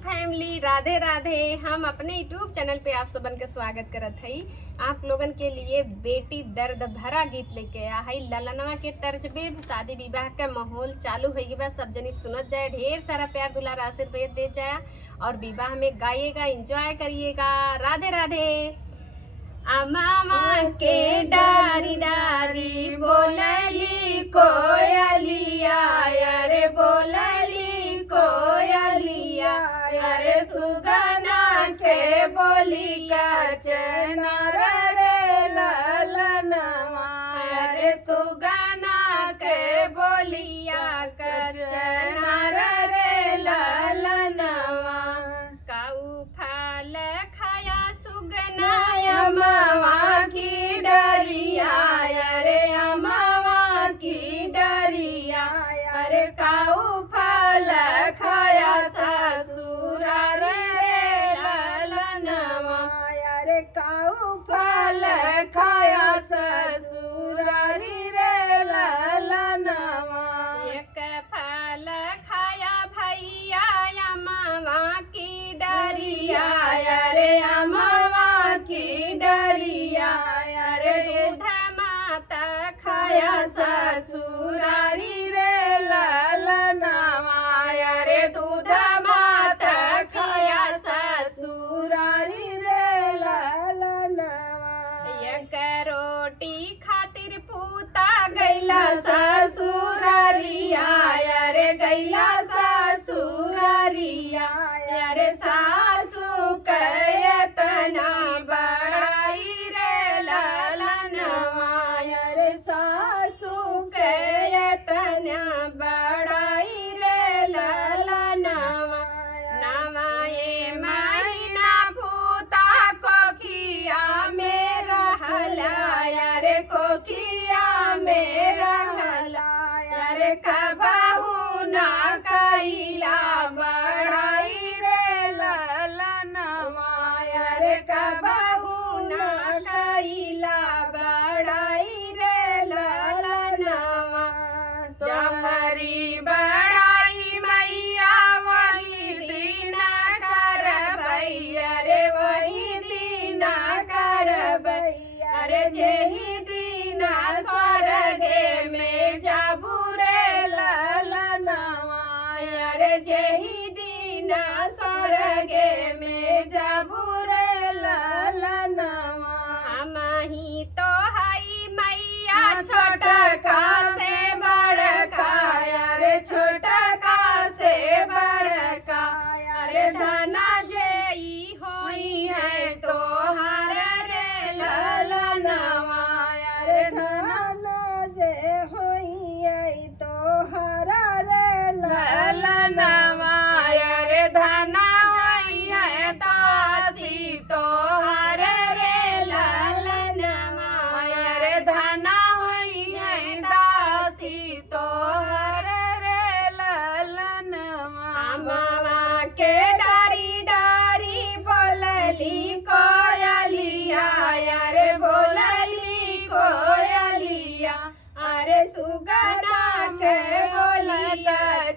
Family, Radhe Radhe. हम अपने YouTube channel पे आप सबन के स्वागत करत हई। आप लोगन के लिए बेटी दर्द भरा गीत लेके आया हई। ललनवा के तर्ज पे शादी विवाह का माहौल चालू हो गया। सब जनी सुनत जाए, ढेर सारा प्यार दुलार आशीर्वाद दे जाए और विवाह में गाइएगा, एंजॉय करिएगा। राधे राधे। अमामा के डारी डारी बोलली कोयलिया, अरे बोलली कोयलिया, अरे सुगना के बोली का चनार रे ललनवा, अरे सुगना के बोलिया का चनार रे ललनवा। काऊ फाल खाया सुगना अमावा की डरिया, अरे अमावा की डरिया, अरे काऊ फल खाया ससुरा रे ललनवा, अरे काऊ फल खाया ससुरा रे ललनवा। एक फल खाया भैया अमावा की डरिया, अरे अमावा की डरिया, अरे दूध माता खाया ससुरारी रे ललनवा, अरे दूध माता खाया ससुरारी रे ललनवा। एक रोटी खातिर पूता गैला ससुरारिया, अरे गैला ससुरारिया, अरे सासू कयतना बड़ाई रे ललनवा, अरे सासू कयतना बड़ाई रे ललनवा। नवाए महीना पूता कोखिया में रहला, अरे कोखिया में रहला, अरे कबहू ना कैला बड़ाई रे ललनवा, अरे कबहू ना कैला बड़ाई रे ललनवा। जमरी बड़ाई मैया वही दिन करबई, अरे वही दिन करबई, अरे जेही दिन स्वर्गे में जाबू रे ललनवा, अरे जेही दिन स्वर्गे में जाबू रे ललनवा। हमही तो हई मैया छोटका से बड़का, अरे छोटका से बड़का, अरे धना जेई होई है तो हर रे ललनवा, अरे धना जे होई है तो हर रे ललनवा, अरे धना होई है दासी तो हर रे ललनवा, अरे धना होई है दासी तो हर रे ललनवा। अमावा के डारी डारी बोलली कोयलिया, अरे बोलली कोयलिया, अरे सुगना के बोली का